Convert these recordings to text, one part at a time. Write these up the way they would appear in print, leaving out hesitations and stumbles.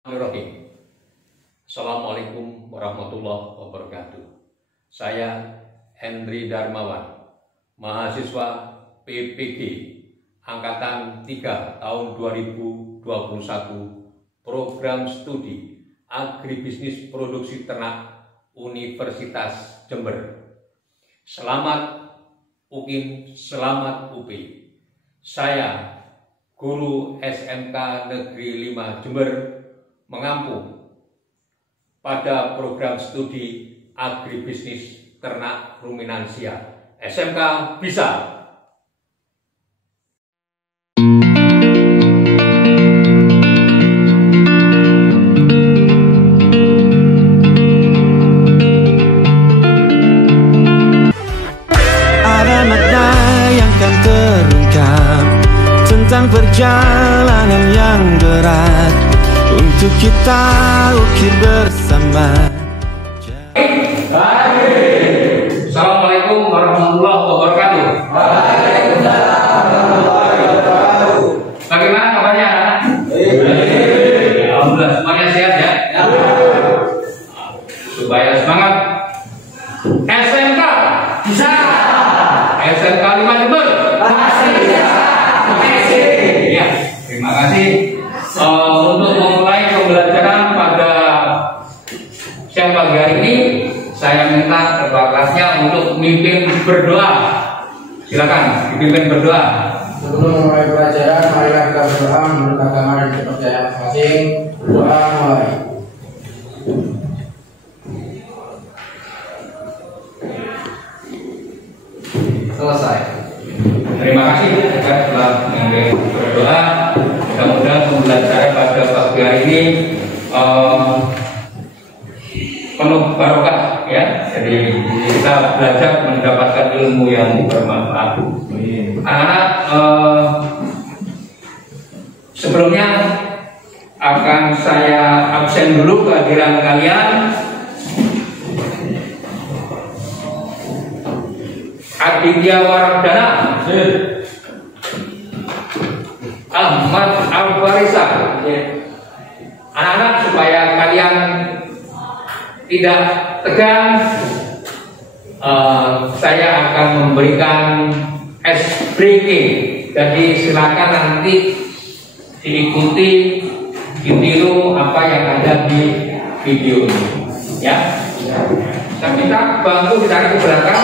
Bismillahirrahmanirrahim. Assalamualaikum warahmatullahi wabarakatuh. Saya Henry Darmawan, mahasiswa PPG Angkatan 3 tahun 2021, Program Studi Agribisnis Produksi Ternak Universitas Jember. Selamat UKIN, selamat UP. Saya, Guru SMK Negeri 5 Jember, mengampu pada program studi agribisnis ternak ruminansia. SMK bisa. Ada makna yang kan terungkap tentang perjalanan yang berat untuk kita ukir bersama. Assalamualaikum warahmatullahi wabarakatuh. Bagaimana kabarnya? Alhamdulillah, semuanya sehat ya? Supaya semangat. SMK bisa. SMK 5 Jember masih bisa. Ya, terima kasih. Untuk memulai pembelajaran pada siang pagi hari ini, saya minta ketua kelasnya untuk memimpin berdoa. Silakan dipimpin berdoa. Sebelum memulai pelajaran, marilah kita berdoa menurut agama dan kepercayaan masing-masing. Doa mulai. Selesai. Terima kasih juga telah memimpin berdoa. Mudah-mudahan pembelajaran pada pagi hari ini penuh barokah ya. Jadi kita belajar mendapatkan ilmu yang bermanfaat. Anak-anak, sebelumnya akan saya absen dulu kehadiran kalian. Aditya Waradana, Ahmad Alfarisa. Anak-anak, supaya kalian tidak tegang, saya akan memberikan ice breaking. Jadi silakan nanti diikuti, ditiru apa yang ada di video ini, ya. Saya minta bantu ditarik ke belakang.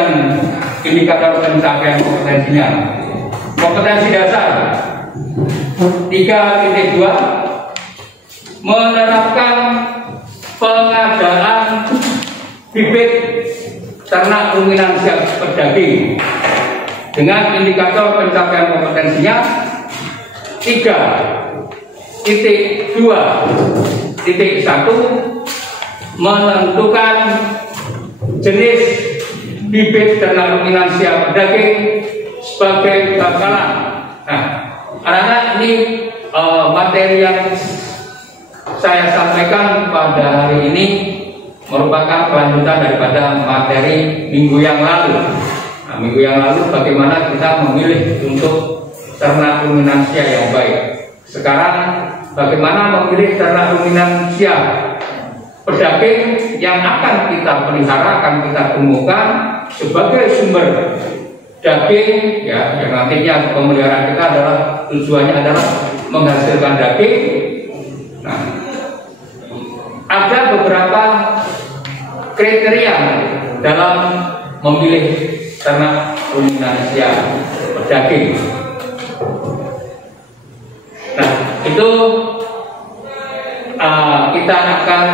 dan indikator pencapaian kompetensinya. Kompetensi dasar 3.2 menerapkan pengadaan bibit ternak ruminan siap pedaging dengan indikator pencapaian kompetensinya 3.2.1 menentukan jenis bibit ternak ruminan siap pedaging sebagai bakalan. Nah, anak-anak, ini materi yang saya sampaikan pada hari ini merupakan kelanjutan daripada materi minggu yang lalu. Nah, minggu yang lalu bagaimana kita memilih untuk ternak ruminansia yang baik. Sekarang bagaimana memilih ternak ruminansia pedaging yang akan kita pelihara, akan kita tumbuhkan sebagai sumber daging, ya, yang nantinya pemeliharaan kita adalah tujuannya adalah menghasilkan daging. Nah, ada beberapa kriteria dalam memilih ternak ruminansia pedaging. Nah, itu kita akan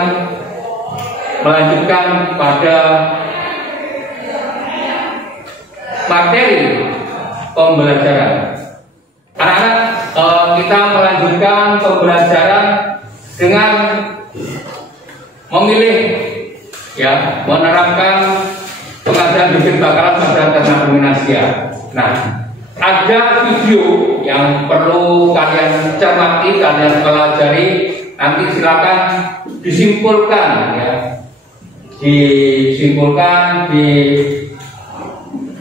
melanjutkan pada materi pembelajaran. Anak-anak, kita melanjutkan pembelajaran dengan memilih, ya, menerapkan pengadaan bibit bakalan pada ternak ruminansia. Nah, ada video yang perlu kalian cermati, kalian pelajari. Nanti silakan disimpulkan, ya, disimpulkan di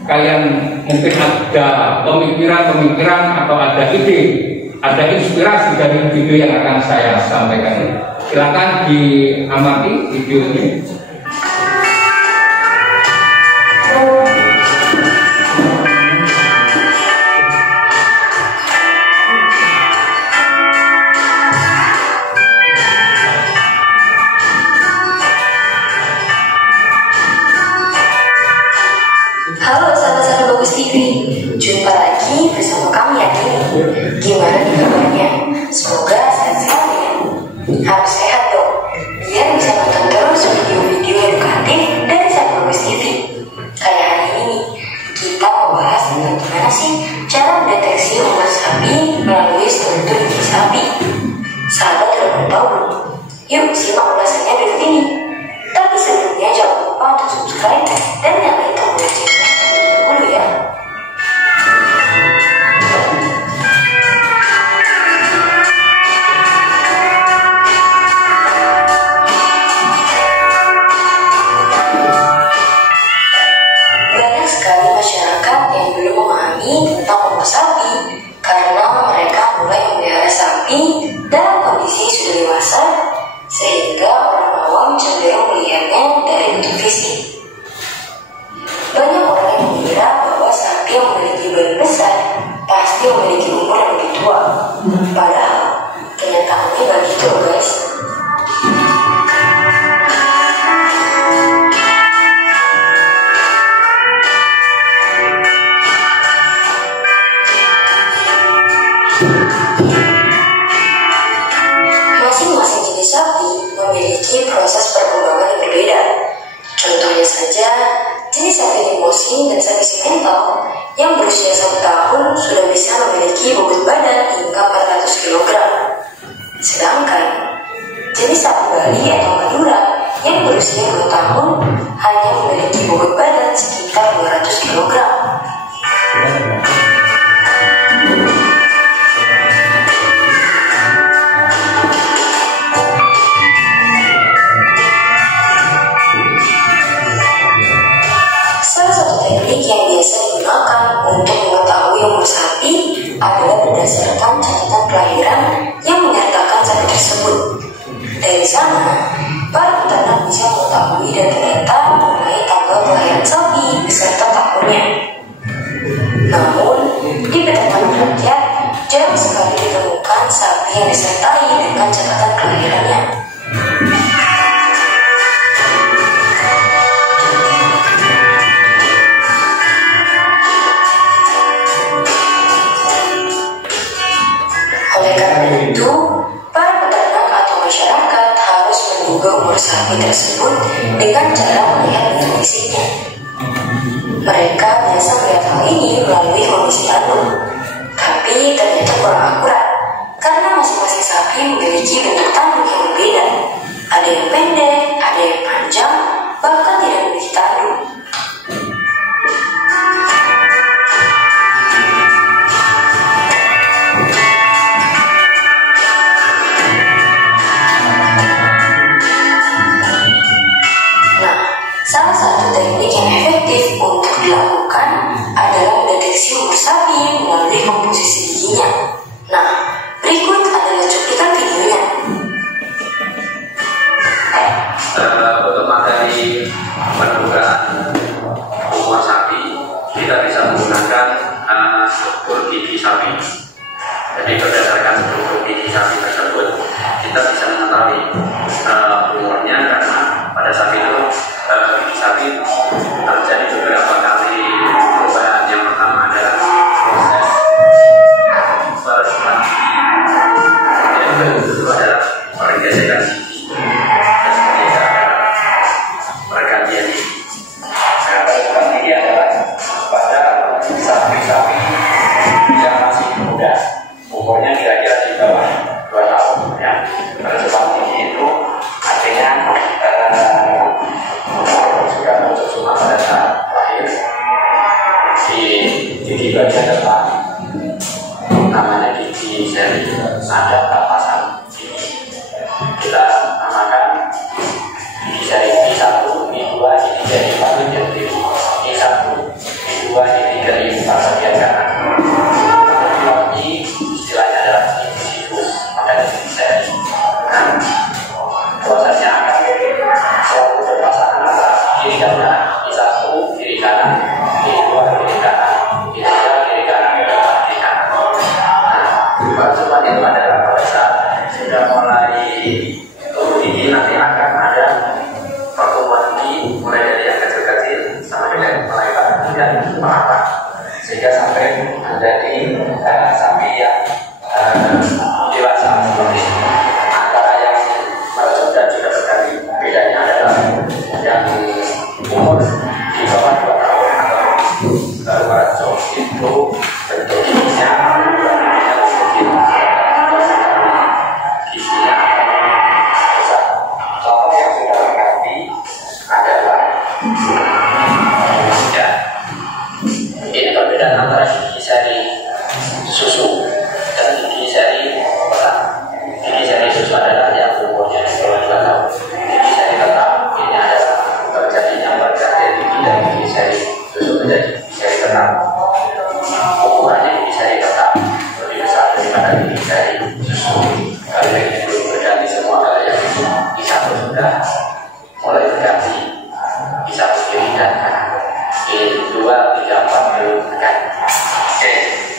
kalian mungkin ada pemikiran atau ada ide, ada inspirasi dari video yang akan saya sampaikan. Silakan diamati video ini. Halo sahabat-sahabat Bagus TV, jumpa lagi bersama kami hari ini. Gimana nih kabarnya? Semoga sehat selalu ya. Harus sehat dong, biar bisa nonton terus video-video edukatif dari sahabat Bagus TV. Kayak hari ini, kita membahas tentang gimana sih cara mendeteksi umur sapi melalui struktur gigi sapi. Sahabat udah mau tahu belum? Yuk simak ulasannya berikut ini. Tapi sebelumnya jangan lupa untuk subscribe dan nyalain tombol loncengnya dulu ya. Banyak sekali masyarakat yang belum memahami tentang umur sapi karena mereka mulai memelihara sapi dalam kondisi sudah dewasa, sehingga orang awam cenderung melihatnya dari bentuk fisik. Banyak orang yang mengira bahwa sapi yang memiliki badan besar pasti memiliki umur yang lebih tua. Padahal kenyataannya gak gitu loh guys. Masing-masing jenis sapi memiliki proses perkembangan yang berbeda. Contohnya saja, jenis sapi limosin dan sapi simental yang berusia 1 tahun sudah bisa memiliki bobot badan hingga 400 kg. Sedangkan jenis sapi Bali atau Madura yang berusia 2 tahun hanya memiliki bobot badan sekitar 200 kg. Yang biasa digunakan untuk mengetahui umur sapi adalah berdasarkan catatan kelahiran yang menyertakan sapi tersebut. Dari sana, para peternak bisa mengetahui data-data mengenai tanggal kelahiran sapi beserta tahunnya. Namun, di peternakan rakyat jarang sekali ditemukan sapi yang disertai dengan catatan kelahirannya. Mereka biasa melihat hal ini melalui kondisi tanduk, tapi ternyata kurang akurat karena masing-masing sapi memiliki bentuk tanduk yang berbeda. Ada yang pendek, ada yang panjang, bahkan tidak memiliki tanduk. Salah satu teknik yang efektif untuk dilakukan adalah mendeteksi umur sapi melalui komposisi giginya. Nah, berikut adalah cuplikan videonya. Untuk materi pendugaan umur sapi, kita bisa menggunakan struktur gigi sapi. Jadi berdasarkan struktur gigi sapi tersebut, kita bisa mengetahui umurnya, karena pada sapi itu gigi sapi terjadi beberapa kali perubahan. Yang pertama adalah proses pertumbuhan gigi, yang kedua adalah pergeseran gigi, dan ketiga adalah pergantian gigi. Pertumbuhan gigi adalah pada sapi-sapi yang masih muda, umurnya kira-kira di bawah 2 tahun. Ya. Pertumbuhan gigi itu artinya juga muncul cuma pada saat lahir di gigi bagian depan, namanya gigi seri, ada 4 pasang gigi. Kita namakan gigi seri I1, I2, I3, I4 bagian kiri, I1, I2, I3, I4 bagian kanan. I istilahnya adalah gigi sikus, makanya gigi seri. Nah, prosesnya akan selalu berpasangan antara kiri kanan, I1 kiri kanan, I2 kiri kanan, I3 kiri kanan, kiri kanan. Nah, percobaan itu adalah pada saat sudah mulai tumbuh gigi, nanti akan ada pertumbuhan gigi mulai dari yang kecil-kecil sampai dengan melebar dan merata, sehingga sampai menjadi sapi yang dewasa seperti ini. Antara yang merosot dan sudah berganti, bedanya adalah yang umur di bawah 2 tahun atau merosot itu bentuk giginya kecil, giginya besar. Contoh yang sudah berganti adalah ya, ini perbedaan antara gigi seri susu dan gigi seri petang. Gigi seri susu adalah yang umurnya di bawah 2 tahun. Gigi seri tetap ini adalah terjadinya pergantian gigi dari gigi seri susu menjadi gigi seri tetap. Ukurannya gigi seri tetap lebih besar daripada gigi seri susu. Kalau yang ini belum berganti semua, kalau yang itu I1 sudah mulai berganti, I1 kiri dan kanan, I2, 3, 4 belum berganti. Oke,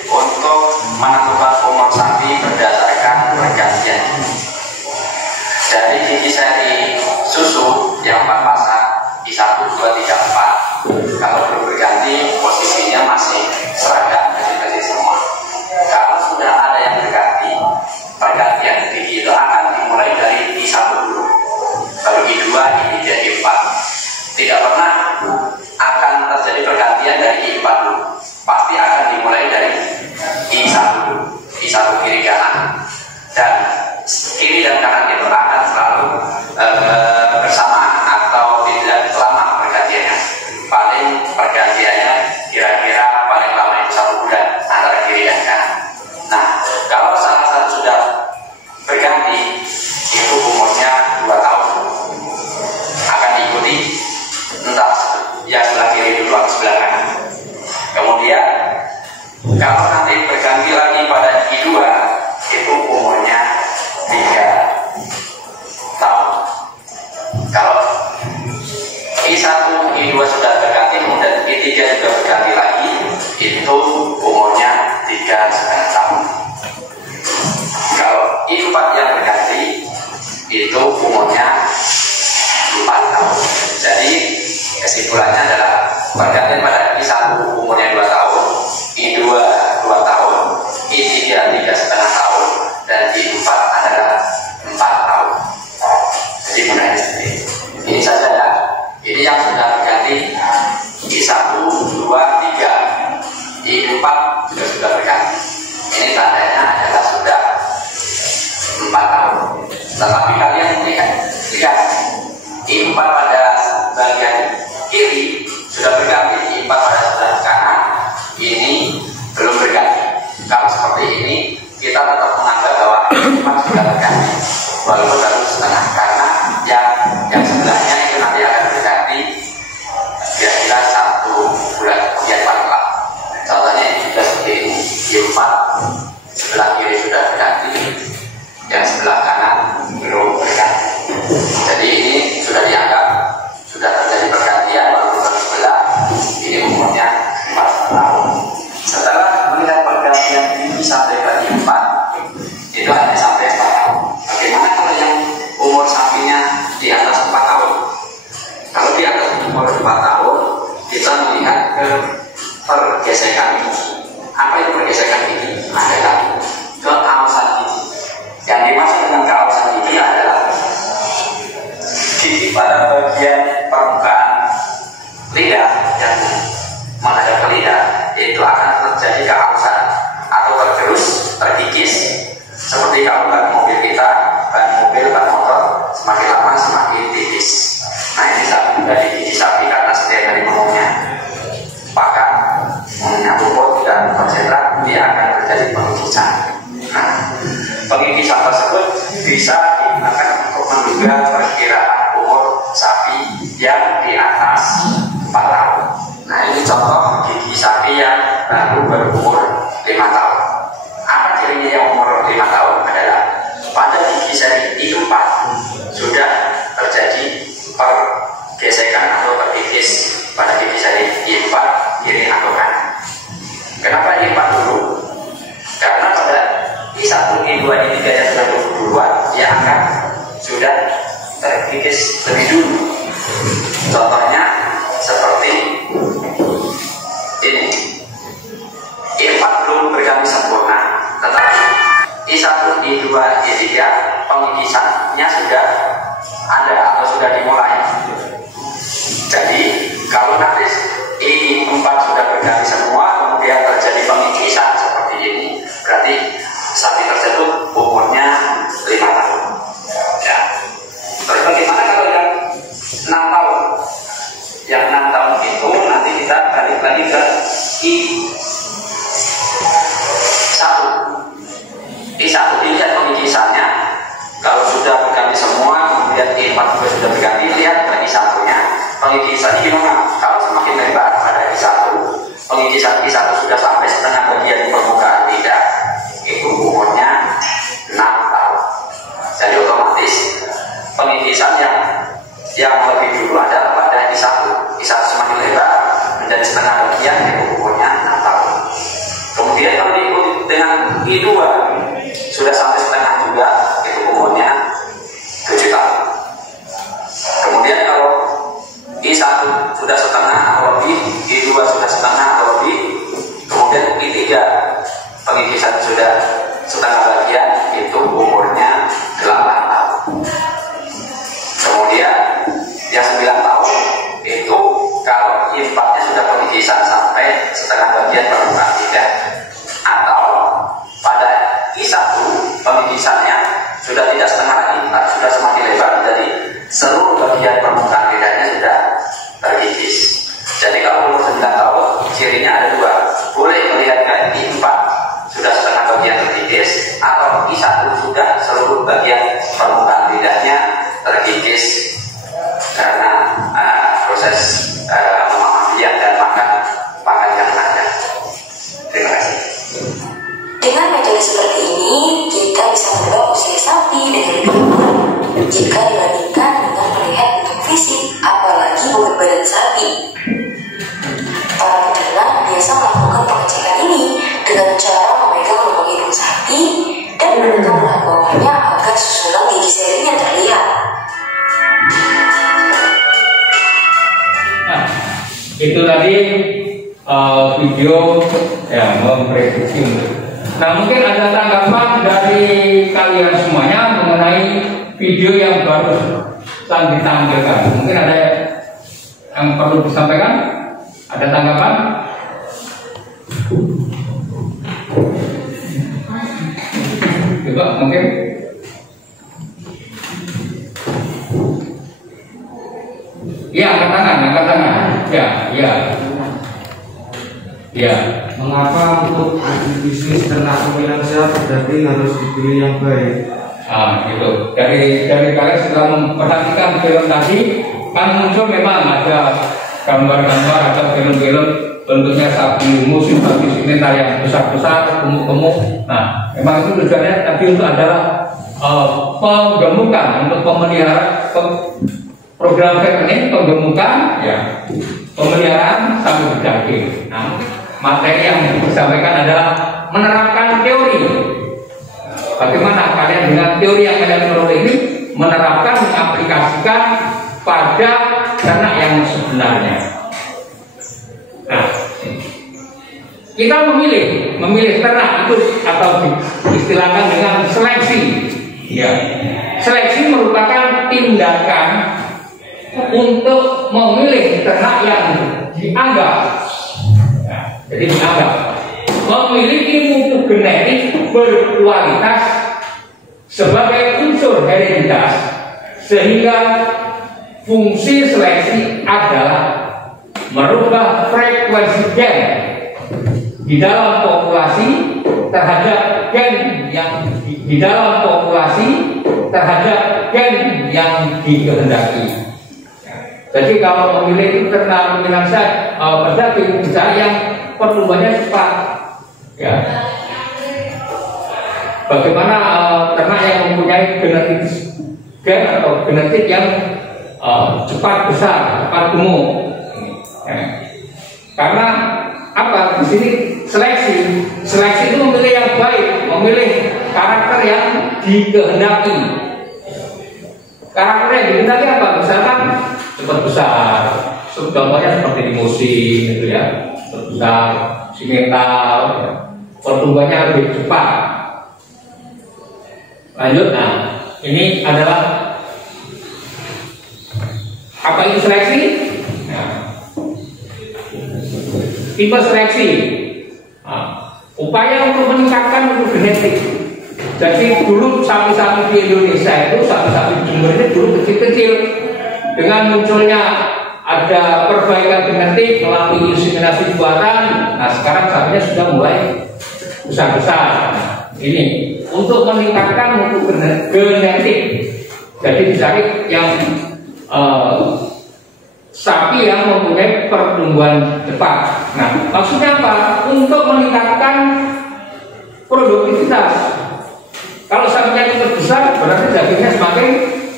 untuk menentukan umur sapi berdasarkan pergantian dari gigi seri susu yang 4 pasang, I1, 2, 3, 4. Kalau belum berganti, posisinya masih seragam, kecil-kecil semua. Kalau sudah ada yang berganti, pergantian gigi itu akan dimulai dari I1 dulu, baru I2, I3, I4. Tidak pernah akan terjadi pergantian dari I4 dulu, pasti akan dimulai dari I1 dulu, I1 kiri kanan, dan kiri dan kanan itu akan selalu bersamaan atau tidak lama pergantiannya. Paling pergantiannya kira-kira paling lama itu 1 bulan antara kiri dan kanan. Nah, kalau salah satu sudah berganti, itu umurnya 2 tahun, akan diikuti entah yang sebelah kiri dulu atau sebelah kanan. Kemudian kalau nanti berganti lagi pada I2, itu umurnya 3 tahun. Kalau I1, I2 sudah berganti, kemudian I3 juga berganti lagi, itu umurnya 3,5 tahun. Kalau I4 yang berganti, itu umurnya 4 tahun. Jadi kesimpulannya adalah pergantian pada I1 umurnya 2 tahun, I2 2 tahun, I3 3,5 tahun, dan I4 adalah 4 tahun. Jadi mulai seperti ini saja ya. Ini yang sudah berganti I1 I1, 2, 3, I4 juga sudah berganti. Ini tandanya adalah sudah 4 tahun. Tetapi kalian lihat I4 pada bagian kiri sudah berganti, I4 pada sebelah kanan ini belum berganti. Kalau seperti ini kita tetap menganggap bahwa I4 sudah berganti walaupun baru setengah, karena yang sebelahnya itu nanti akan berganti kira-kira 1 bulan kemudian barulah. Contohnya juga seperti ini, I4 sebelah kiri sudah berganti, yang sebelah kanan belum berganti. Jadi ini sudah dianggap sudah terjadi pergantian walaupun baru sebelah. Ini umurnya 4 tahun. Setelah melihat pergantian ini sampai ke I4, itu hanya sampai 4 tahun. Bagaimana kalau yang umur sapinya di atas 4 tahun? Kalau di atas umur 4 tahun, kita melihat ke pergesekan gigi. Apa itu pergesekan gigi? Adalah keausan gigi. Yang dimaksud dengan keausan gigi adalah gigi pada bagian permukaan lidah dan menghadap ke lidah itu akan terjadi keausan atau tergerus, terkikis. Seperti kalau ban mobil kita, ban mobil, ban motor semakin lama semakin tipis. Nah ini juga di gigi sapi karena setiap hari mengunyah pakan, mengunyah pupuk dan konsentrat, dia akan terjadi pengikisan. Nah, pengikisan tersebut bisa digunakan untuk menduga perkiraan umur sapi yang di atas 4 tahun. Nah ini contoh gigi sapi yang baru berumur 5 tahun. Apa cirinya yang umur 5 tahun? Adalah pada gigi seri I4 sudah terjadi pergesekan atau terkikis pada gigi seri I4 kiri atau kanan. Kenapa I4 dulu? Karena pada I1, I2, I3 yang sudah tumbuh duluan, dia akan sudah terkikis lebih dulu. Contohnya seperti ini. I4 belum berganti sempurna, tetapi I1, I2, I3 pengikisannya sudah ada atau sudah dimulai. Jadi kalau nanti I4 sudah berganti semua, kemudian terjadi pengikisan seperti ini, berarti sapi tersebut umurnya 5 tahun. Ya. Terus bagaimana kalau yang 6 tahun? Yang 6 tahun itu nanti kita balik lagi ke I1 dilihat pengikisannya. Kalau sudah berganti semua, kemudian I4 juga sudah berganti, lihat ke I1 nya pengikisannya gimana. Kalau semakin lebar pada I1, pengikisan I1 sudah sampai setengah bagian permukaan lidah, itu umurnya 6 tahun. Jadi otomatis pengikisan yang lebih dulu adalah pada I1 semakin lebar menjadi setengah bagian, itu umurnya 6 tahun. Kemudian kalau diikuti dengan I2 sudah sampai setengah juga, itu umurnya 7 tahun. Kemudian kalau I1 sudah setengah atau lebih, I2 sudah setengah atau lebih, kemudian I3 pengikisan sudah setengah bagian, itu umurnya 8 tahun. Kemudian yang 9 tahun itu kalau I4 nya sudah pengikisan sampai setengah bagian permukaan lidah, atau pada I1 pengikisannya sudah tidak setengah lagi, sudah semakin lebar, jadi seluruh bagian permukaan lidahnya sudah terkikis. Jadi kalau umur 9 tahun cirinya ada 2, boleh melihat I4 sudah setengah bagian terkikis, atau I1 sudah seluruh bagian permukaan lidahnya terkikis karena proses pemakaman dan makan yang ada. Terima kasih. Dengan metode seperti ini, kita bisa menebak usia sapi dengan lebih lama jika dibandingkan dengan melihat bentuk fisik, apalagi bobot badan sapi. Para peternak biasa melakukan pengecekan ini dengan cara memegang lubang hidung sapi dan menekan belah bawahnya agar susunan gigi serinya terlihat. Nah, itu tadi video yang memprediksi. Nah, mungkin ada tanggapan dari kalian semuanya mengenai video yang baru ditampilkan. Mungkin ada yang perlu disampaikan? Ada tanggapan? Coba mungkin. Ya, angkat tangan. Ya. Mengapa untuk bisnis ternak pemilihan sehat daging harus dipilih yang baik? Gitu. Dari kalian setelah memperhatikan film tadi, kan muncul memang ada gambar-gambar atau film-film bentuknya sapi musim, sapi simental yang besar-besar, gemuk-gemuk. Nah, memang itu tujuannya tadi untuk adalah penggemukan, untuk pemelihara program ini penggemukan, ya, pemeliharaan sapi berdaging. Nah, materi yang disampaikan adalah menerapkan teori. Bagaimana kalian dengan teori yang kalian peroleh ini menerapkan, mengaplikasikan pada ternak yang sebenarnya. Nah, kita memilih ternak itu atau diistilahkan dengan seleksi. Ya, seleksi merupakan tindakan untuk memilih ternak yang dianggap. Jadi dianggap memiliki mutu genetik berkualitas sebagai unsur hereditas, sehingga fungsi seleksi adalah merubah frekuensi gen di dalam populasi terhadap gen yang di dalam populasi terhadap gen yang dikehendaki. Jadi kalau memilih ternak pemilihan sehat berdaging, misalnya yang pertumbuhannya cepat, ya. Bagaimana ternak yang mempunyai genetik gen atau genetik yang cepat besar, cepat gemuk. Ya. Karena apa? Di sini seleksi itu memilih yang baik, memilih karakter yang dikehendaki. Karakter yang dikehendaki apa? Misalkan cepat besar, contohnya seperti di musim, gitu ya, cepat besar, simental, ya. Pertumbuhannya lebih cepat. Lanjut, nah ini adalah apa ini seleksi? Nah, tipe seleksi, upaya untuk meningkatkan mutu genetik. Jadi dulu sapi-sapi di Indonesia itu, sapi-sapi Jember ini dulu kecil-kecil. Dengan munculnya ada perbaikan genetik melalui inseminasi buatan, nah sekarang sapinya sudah mulai besar-besar. Ini untuk meningkatkan mutu genetik. Jadi dicari yang sapi yang mempunyai pertumbuhan cepat. Nah, maksudnya apa? Untuk meningkatkan produktivitas. Kalau sapinya itu besar, berarti dagingnya semakin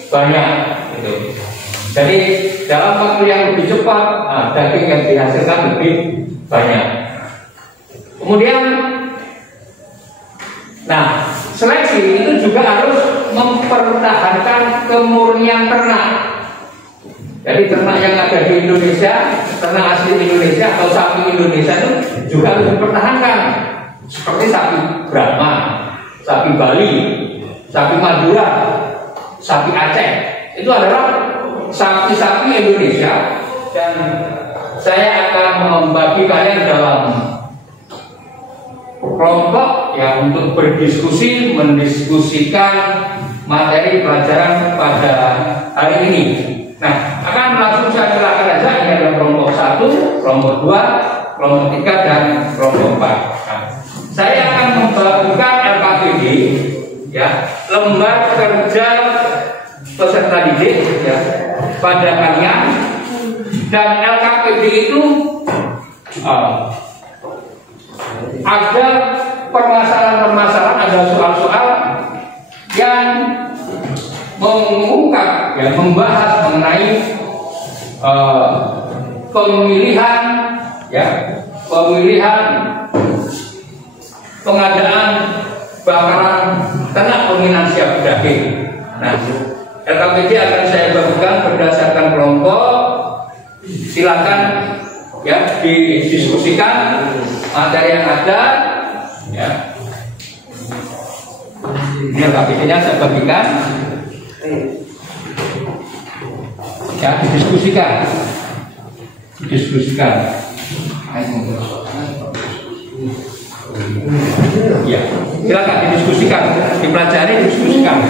banyak. Gitu. Jadi dalam waktu yang lebih cepat, daging yang dihasilkan lebih banyak. Kemudian, nah, seleksi itu juga harus mempertahankan kemurnian ternak. Jadi ternak yang ada di Indonesia, ternak asli Indonesia atau sapi Indonesia itu juga harus dipertahankan. Seperti sapi Brahma, sapi Bali, sapi Madura, sapi Aceh. Itu adalah sapi-sapi Indonesia, dan saya akan membagi kalian dalam kelompok ya untuk berdiskusi, mendiskusikan materi pelajaran pada hari ini. Nah, akan langsung saya silakan aja. Ini adalah kelompok 1, kelompok 2, kelompok 3, dan kelompok 4. Nah, saya akan membagikan LKPD, ya, lembar kerja peserta didik, ya, pada kalian. Dan LKPD itu ada permasalahan-permasalahan, ada soal-soal yang mengungkap, ya, membahas mengenai pemilihan, ya, pengadaan bakaran ternak pemilihan siap daging. Nah, LKPD akan saya bagikan berdasarkan kelompok. Silakan, ya, didiskusikan materi yang ada, ya. Ini LKPD-nya saya bagikan, ya, didiskusikan. Ya, silakan didiskusikan, dipelajari, diskusikan.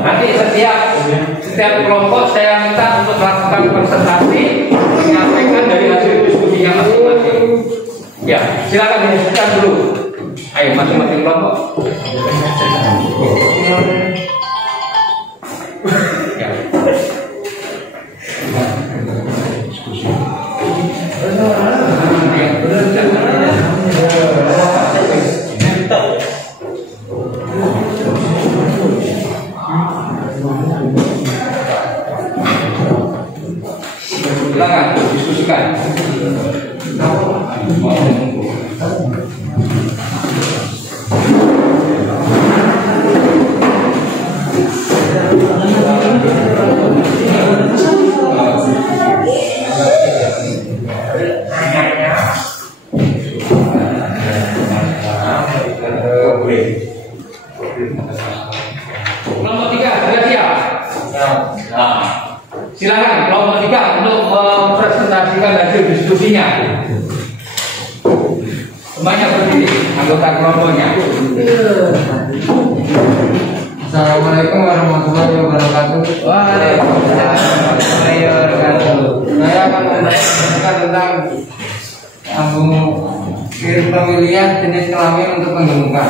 Nanti setiap kelompok saya minta untuk melakukan presentasi menyampaikan dari hasil diskusinya masing-masing. Ya, silakan didiskusikan dulu. Ayo masing-masing kelompok. Ya. Silakan diskusikan. Kelompok 3 sudah siap? Nah, silakan kelompok 3 untuk mempresentasikan hasil diskusinya. Semuanya berdiri, anggota kelompoknya. Assalamualaikum warahmatullahi wabarakatuh. Waalaikumsalam warahmatullahi wabarakatuh. Saya akan mempresentasikan tentang pemilihan jenis kelamin untuk penggemukan.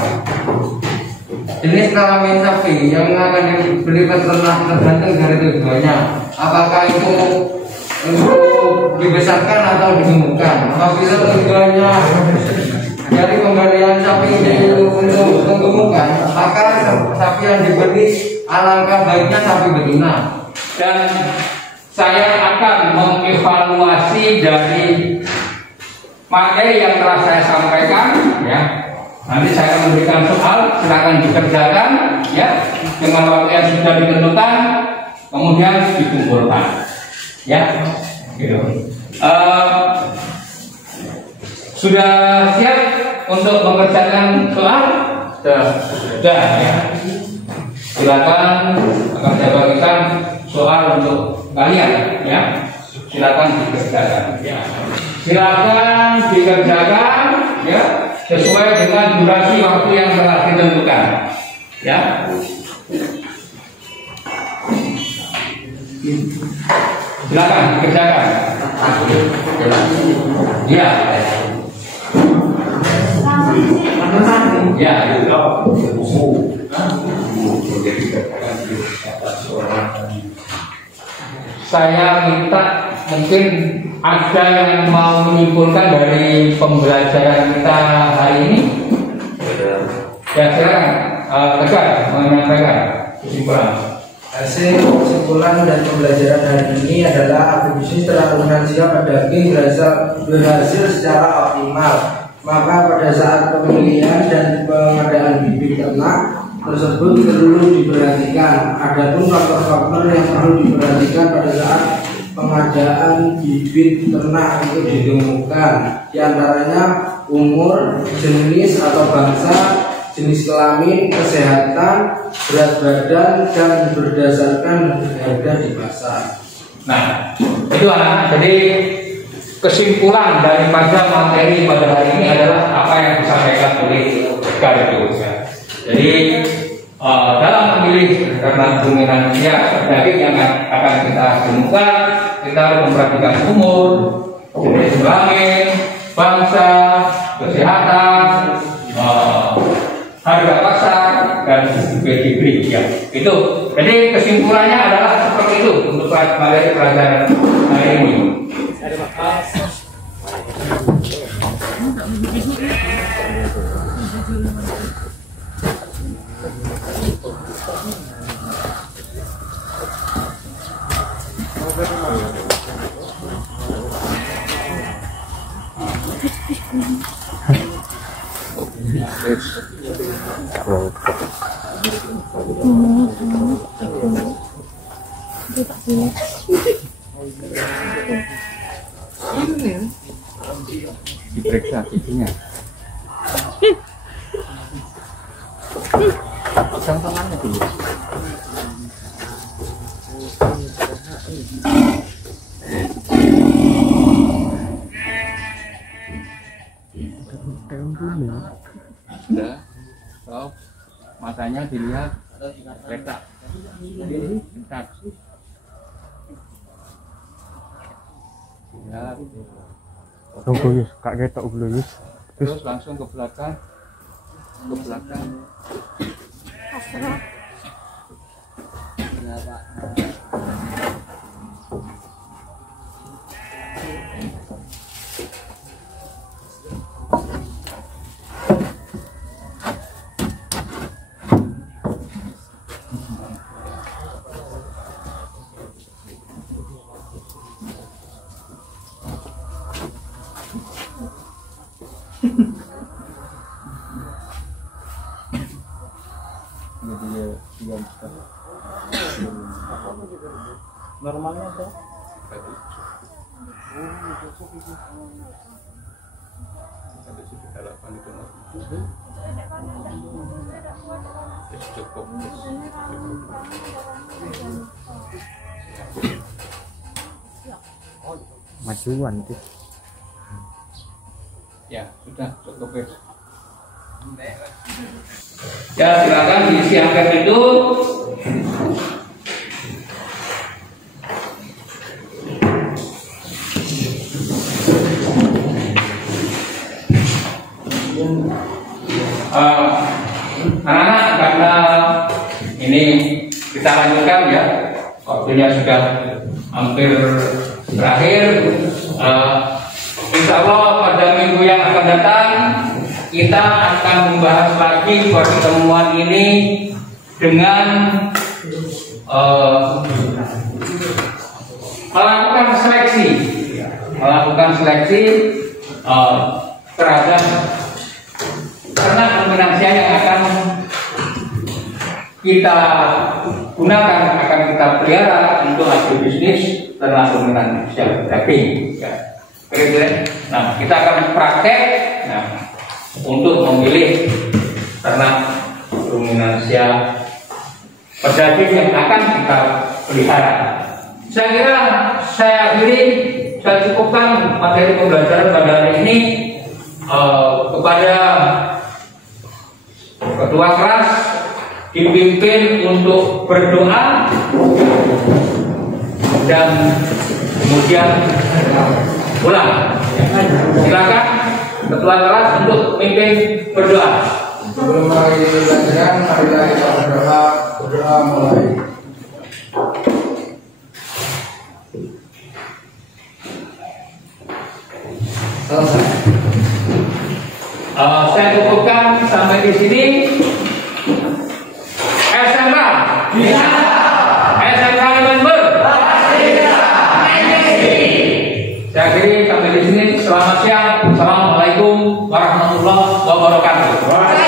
Jenis kelamin sapi yang akan dibeli peternak tergantung dari tujuannya. Apakah itu untuk dibesarkan atau digemukkan? Apabila tujuannya dari pembelian sapi itu untuk penggemukan, maka sapi yang dibeli alangkah baiknya sapi betina. Dan saya akan mengevaluasi dari materi yang telah saya sampaikan, ya. Nanti saya akan memberikan soal, silakan dikerjakan, ya, dengan waktu yang sudah ditentukan, kemudian dikumpulkan, ya. Gitu. Sudah siap untuk mengerjakan soal? Sudah, ya. Silakan akan saya bagikan soal untuk kalian, ya. Silakan dikerjakan, ya. Silakan dikerjakan, ya, sesuai dengan durasi waktu yang telah ditentukan, ya. Silakan dikerjakan. Ya. Ya. Saya minta mungkin ada yang mau menyimpulkan dari pembelajaran kita hari ini. Ya, silakan Tegar menyampaikan kesimpulan. Hasil kesimpulan dan pembelajaran hari ini adalah agribisnis telah siap daging berhasil secara optimal. Maka pada saat pemilihan dan pengadaan bibit ternak tersebut perlu diperhatikan. Adapun faktor-faktor yang perlu diperhatikan pada saat pengadaan bibit ternak itu digemukkan, diantaranya umur, jenis atau bangsa, jenis kelamin, kesehatan, berat badan, dan berdasarkan harga di pasar. Nah, itu anak. Jadi kesimpulan daripada materi pada hari ini adalah apa yang disampaikan oleh Gardu. Jadi dalam memilih ternak ruminan siap daging yang akan kita temukan, kita harus memperhatikan umur, jenis kelamin, bangsa, kesehatan, harga pasar, dan pedigree, ya. Itu. Jadi kesimpulannya adalah seperti itu untuk materi pelajaran hari ini. Diperiksa giginya. Pegang tangannya dulu. matanya dilihat letak. Bentar. Lihat. Tunggu Yus, kak ketok dulu Yus. Terus langsung ke belakang. Ke belakang. Ya, Pak. Normalnya ada. Cukup. Majuan tuh. Ya, sudah cukup. Ya, silakan diisi angket itu. Anak-anak, karena ini kita lanjutkan ya, waktunya sudah hampir terakhir. Insya Allah pada minggu yang akan datang kita akan membahas lagi pertemuan ini dengan melakukan seleksi terhadap ternak ruminansia yang akan kita gunakan, akan kita pelihara untuk agribisnis ternak ruminansia daging. Nah, kita akan praktek untuk memilih ternak ruminansia pedaging yang akan kita pelihara. Saya kira saya akhiri, saya cukupkan materi pembelajaran pada hari ini. Kepada ketua kelas dipimpin untuk berdoa dan kemudian pulang. Silakan ketua kelas untuk memimpin berdoa. Sebelum mulai pelajaran, marilah kita berdoa. Berdoa mulai. Selesai. Saya cukupkan sampai di sini. SMK bisa. SMK Limanber. Saya akhiri sampai di sini. Selamat siang. Assalamualaikum warahmatullahi wabarakatuh.